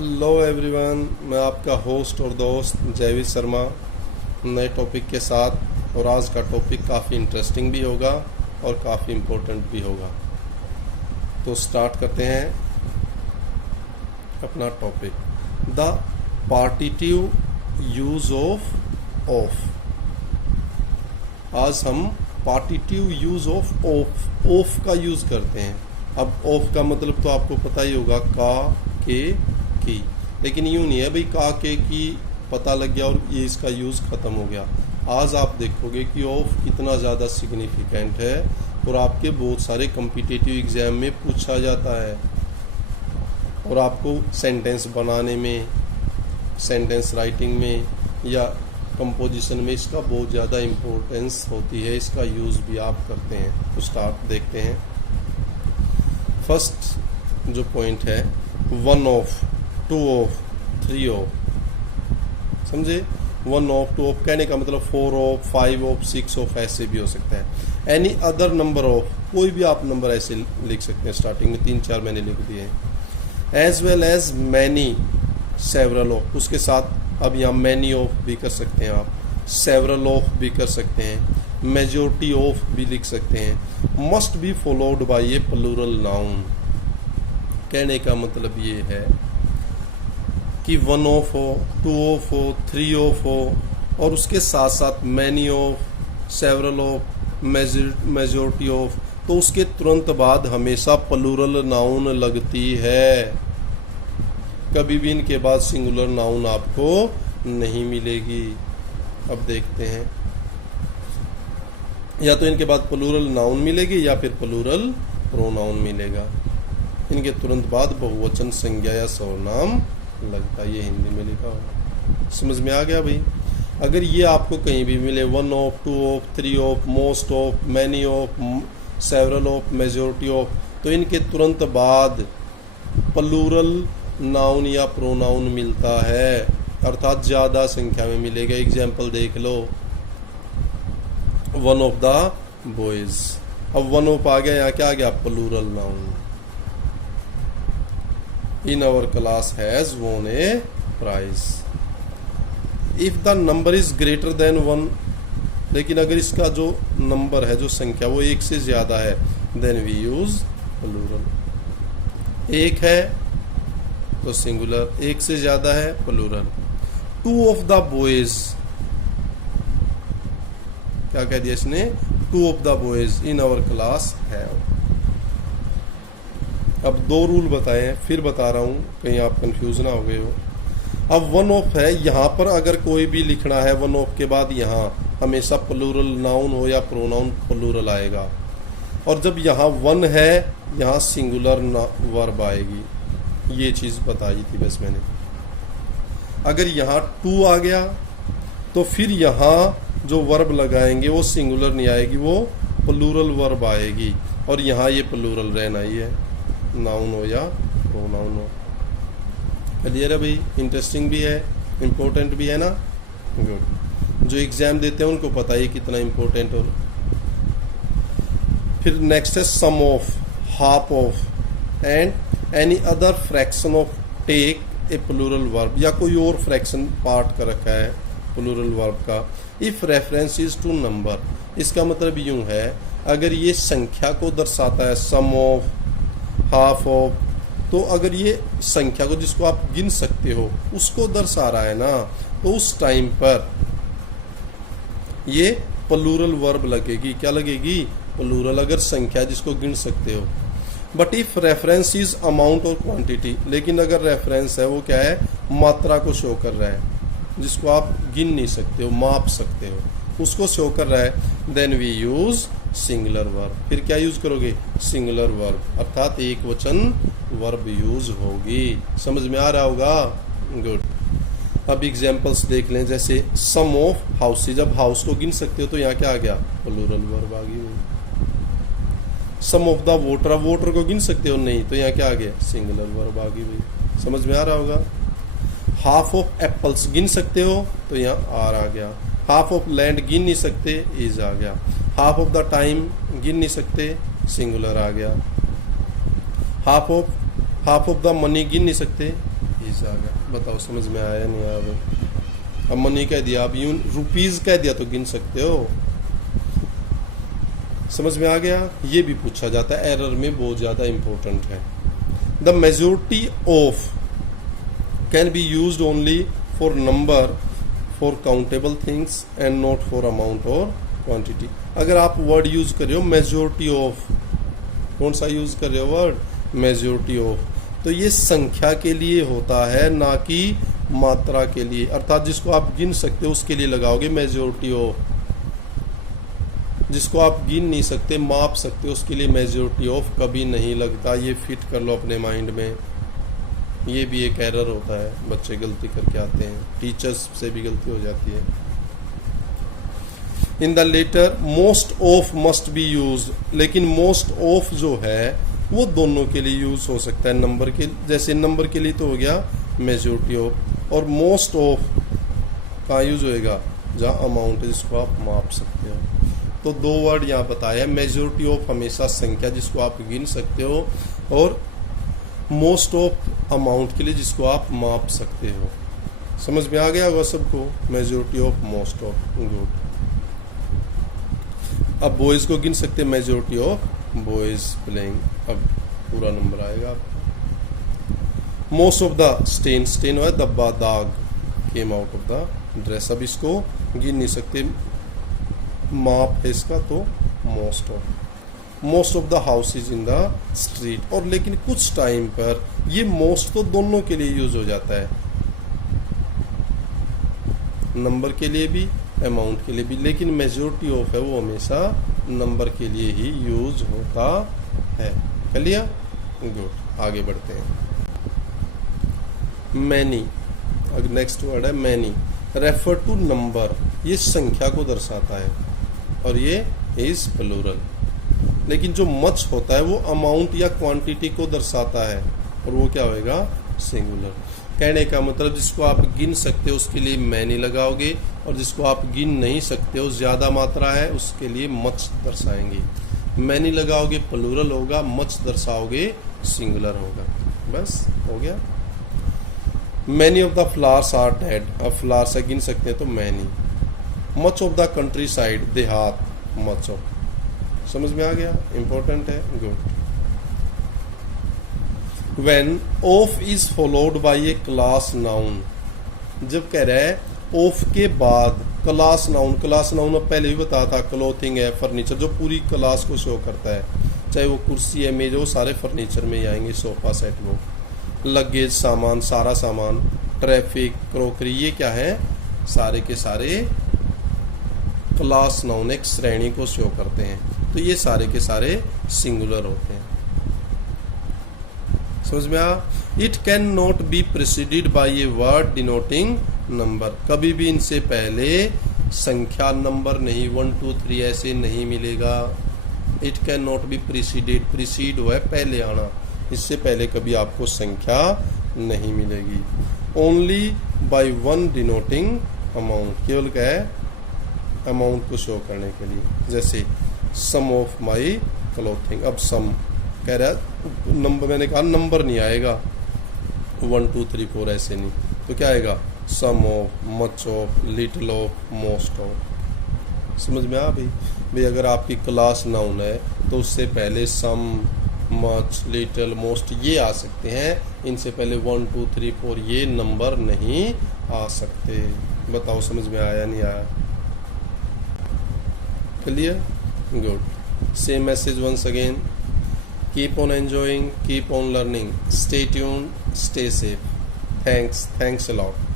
Hello everyone, मैं आपका host और दोस्त जयवीर शर्मा नए टॉपिक के साथ। और आज का टॉपिक काफ़ी इंटरेस्टिंग भी होगा और काफ़ी इम्पोर्टेंट भी होगा। तो स्टार्ट करते हैं अपना टॉपिक, द पार्टिटिव यूज ऑफ। आज हम पार्टिटिव यूज ऑफ का यूज़ करते हैं। अब ऑफ का मतलब तो आपको पता ही होगा, का, के, की। लेकिन यूँ नहीं है भाई का के की पता लग गया और ये इसका यूज़ ख़त्म हो गया। आज आप देखोगे कि ऑफ कितना ज़्यादा सिग्निफिकेंट है और आपके बहुत सारे कॉम्पिटिटिव एग्ज़ाम में पूछा जाता है। और आपको सेंटेंस बनाने में, सेंटेंस राइटिंग में या कंपोजिशन में इसका बहुत ज़्यादा इम्पोर्टेंस होती है। इसका यूज़ भी आप करते हैं। तो स्टार्ट देखते हैं। फर्स्ट जो पॉइंट है, 1 ऑफ, 2 ऑफ, 3 ऑफ। समझे? 1 ऑफ, 2 ऑफ कहने का मतलब 4 ऑफ, 5 ऑफ, 6 ऑफ ऐसे भी हो सकता है। एनी अदर नंबर ऑफ, कोई भी आप नंबर ऐसे लिख सकते हैं। स्टार्टिंग में 3-4 मैंने लिख दिए हैं। As well as many, several of. उसके साथ अब यहाँ मैनी ऑफ भी कर सकते हैं आप, सेवरल ऑफ भी कर सकते हैं, मेजॉरिटी ऑफ भी लिख सकते हैं। Must be followed by a plural noun. कहने का मतलब ये है कि 1 ऑफ हो, 2 ऑफ हो, 3 ऑफ हो और उसके साथ साथ many of, several of, majority of, तो उसके तुरंत बाद हमेशा प्लूरल नाउन लगती है। कभी भी इनके बाद सिंगुलर नाउन आपको नहीं मिलेगी। अब देखते हैं, या तो इनके बाद प्लूरल नाउन मिलेगी या फिर प्लूरल प्रोनाउन मिलेगा। इनके तुरंत बाद बहुवचन संज्ञा या सर्वनाम लगता है। ये हिंदी में लिखा हुआ, समझ में आ गया भाई? अगर ये आपको कहीं भी मिले, 1 of, 2 of, 3 of, most of, many of, several of, majority of, तो इनके तुरंत बाद प्लूरल नाउन या प्रोनाउन मिलता है, अर्थात ज़्यादा संख्या में मिलेगा। एग्जाम्पल देख लो, 1 ऑफ द बॉयज। अब 1 ऑफ आ गया, यहाँ क्या आ गया? Plural noun. In our class has won a prize. If the number is greater than 1, लेकिन अगर इसका जो नंबर है, जो संख्या, वो 1 से ज्यादा है, देन वी यूज प्लूरल। 1 है तो सिंगुलर, 1 से ज्यादा है प्लूरल। 2 ऑफ द बॉयज, क्या कह दिया इसने? 2 of the boys in our class have. अब 2 रूल बताए हैं, फिर बता रहा हूं, कहीं आप कंफ्यूज ना हो गए हो। अब 1 ऑफ है, यहां पर अगर कोई भी लिखना है 1 ऑफ के बाद यहां हमेशा प्लूरल नाउन हो या प्रोनाउन प्लूरल आएगा। और जब यहां 1 है, यहां सिंगुलर वर्ब आएगी। ये चीज बताई थी बस मैंने। अगर यहां 2 आ गया तो फिर यहां जो वर्ब लगाएंगे वो सिंगुलर नहीं आएगी, वो प्लूरल वर्ब आएगी। और यहाँ ये प्लूरल रहना ही है, नाउन हो या प्रोनाउन हो। क्लियर है भाई? इंटरेस्टिंग भी है, इम्पोर्टेंट भी है ना? गुड। जो एग्जाम देते हैं उनको पता है कितना इम्पोर्टेंट हो। फिर नेक्स्ट है some of, half of and any other fraction of take a plural verb, या कोई और फ्रैक्शन पार्ट का रखा है प्लूरल वर्ब का। If reference is to number, इसका मतलब यूं है, अगर ये संख्या को दर्शाता है, सम ऑफ, हाफ ऑफ, तो अगर ये संख्या को, जिसको आप गिन सकते हो, उसको दर्शा रहा है ना, तो उस टाइम पर ये प्लूरल वर्ब लगेगी। क्या लगेगी? प्लूरल, अगर संख्या जिसको गिन सकते हो। But if reference is amount और क्वांटिटी, लेकिन अगर रेफरेंस है वो क्या है? मात्रा को शो कर रहा है, जिसको आप गिन नहीं सकते हो, माप सकते हो, उसको शो कर रहा है, then we use singular verb. फिर क्या यूज करोगे? सिंगुलर वर्ब, अर्थात एक वचन वर्ब यूज होगी। समझ में आ रहा होगा? गुड। अब एग्जांपल्स देख लें, जैसे सम ऑफ हाउसेज। जब हाउस को गिन सकते हो तो यहाँ क्या आ गया? प्लूरल वर्ब आ गई। सम ऑफ द वोटर, अब वोटर को गिन सकते हो नहीं, तो यहाँ क्या आ गया? सिंगुलर वर्ब आ गई भाई। समझ में आ रहा होगा? हाफ ऑफ एप्पल्स गिन सकते हो तो यहाँ आर आ गया। हाफ ऑफ लैंड गिन नहीं सकते, इज आ गया। हाफ ऑफ द टाइम गिन नहीं सकते, सिंगुलर आ गया। हाफ ऑफ द मनी गिन नहीं सकते, सही से आ गया। बताओ समझ में आया नहीं आया? अब मनी कह दिया, अब यूं रुपीज कह दिया तो गिन सकते हो। समझ में आ गया? ये भी पूछा जाता है, एरर में बहुत ज्यादा इंपॉर्टेंट है। The majority of can be used only for number for countable things and not for amount और क्वांटिटी। अगर आप वर्ड यूज कर रहे हो मेजोरिटी ऑफ, कौन सा यूज कर रहे हो वर्ड? मेजोरिटी ऑफ, तो ये संख्या के लिए होता है, ना कि मात्रा के लिए। अर्थात जिसको आप गिन सकते हो उसके लिए लगाओगे मेजोरिटी ऑफ, जिसको आप गिन नहीं सकते, माप सकते हो, उसके लिए मेजोरिटी ऑफ कभी नहीं लगता। ये फिट कर लो अपने माइंड में। ये भी एक एरर होता है, बच्चे गलती करके आते हैं, टीचर्स से भी गलती हो जाती है। In the latter most of must be use, लेकिन मोस्ट ऑफ जो है वो दोनों के लिए यूज हो सकता है। नंबर के, जैसे नंबर के लिए तो हो गया मेजोरिटी ऑफ, और मोस्ट ऑफ कहाँ यूज होएगा? जहाँ अमाउंट है, जिसको आप माप सकते हो। तो दो वर्ड यहाँ बताया, मेजोरिटी ऑफ हमेशा संख्या जिसको आप गिन सकते हो, और मोस्ट ऑफ अमाउंट के लिए जिसको आप माप सकते हो। समझ में आ गया होगा सबको? Majority of, most of, good. अब बॉयज को गिन सकते हैं, मेजोरिटी ऑफ बॉयज प्लेइंग, अब पूरा नंबर आएगा। Most of the stain, stain हुआ धब्बा, दाग came out of the dress. अब इसको गिन नहीं सकते, माप है इसका, तो most of. Most of the houses in the street, और लेकिन कुछ टाइम पर ये मोस्ट तो दोनों के लिए यूज हो जाता है, नंबर के लिए भी, अमाउंट के लिए भी, लेकिन मेजोरिटी ऑफ है वो हमेशा नंबर के लिए ही यूज होता है। कर लिया? गुड। आगे बढ़ते हैं। मैनी, अब नेक्स्ट वर्ड है मैनी। रेफर टू नंबर, ये संख्या को दर्शाता है, और ये इज प्लूरल। लेकिन जो मच होता है वो अमाउंट या क्वांटिटी को दर्शाता है, और वो क्या होएगा? सिंगुलर। कहने का मतलब जिसको आप गिन सकते हो उसके लिए मैनी लगाओगे, और जिसको आप गिन नहीं सकते हो, ज्यादा मात्रा है, उसके लिए मच दर्शाएंगे। मैनी लगाओगे प्लूरल होगा, मच दर्शाओगे सिंगुलर होगा। बस हो गया। Many of the flowers are dead, अब फ्लावर्स है गिन सकते हैं तो many. Much of the countryside, देहात, मच ऑफ। समझ में आ गया? इंपॉर्टेंट है, good. When of is followed by a class noun, जब कह रहा है of के बाद क्लास नाउन, क्लास नाउन अब पहले भी बताया था, क्लोथिंग है, फर्नीचर, जो पूरी क्लास को शो करता है, चाहे वो कुर्सी है, मेज, वो सारे फर्नीचर में ही आएंगे, सोफा सेट, वो लगेज, सामान, सारा सामान, ट्रैफिक, क्रोकरी, ये क्या है? सारे के सारे क्लास नाउन, एक श्रेणी को शो करते हैं, तो ये सारे के सारे सिंगुलर होते हैं। समझ में आ? It can not be preceded by a word denoting number, कभी भी इनसे पहले संख्या नंबर नहीं, 1 2 3 ऐसे नहीं मिलेगा। It can not B preceded, preceded हुआ है पहले आना, इससे पहले कभी आपको संख्या नहीं मिलेगी। Only by one denoting amount, केवल क्या है? अमाउंट को शो करने के लिए। जैसे सम ऑफ माई क्लोथिंग, अब सम कह रहा है नंबर, मैंने कहा नंबर नहीं आएगा, 1 2 3 4 ऐसे नहीं, तो क्या आएगा? Some of, much of, little of, most of. समझ में आ भाई? अगर आपकी क्लास नाउन है तो उससे पहले सम, मच, लिटिल, मोस्ट ये आ सकते हैं, इनसे पहले 1 2 3 4 ये नंबर नहीं आ सकते। बताओ समझ में आया नहीं आया? Clear? Good. Same message once again, keep on enjoying, keep on learning, stay tuned, stay safe. Thanks a lot.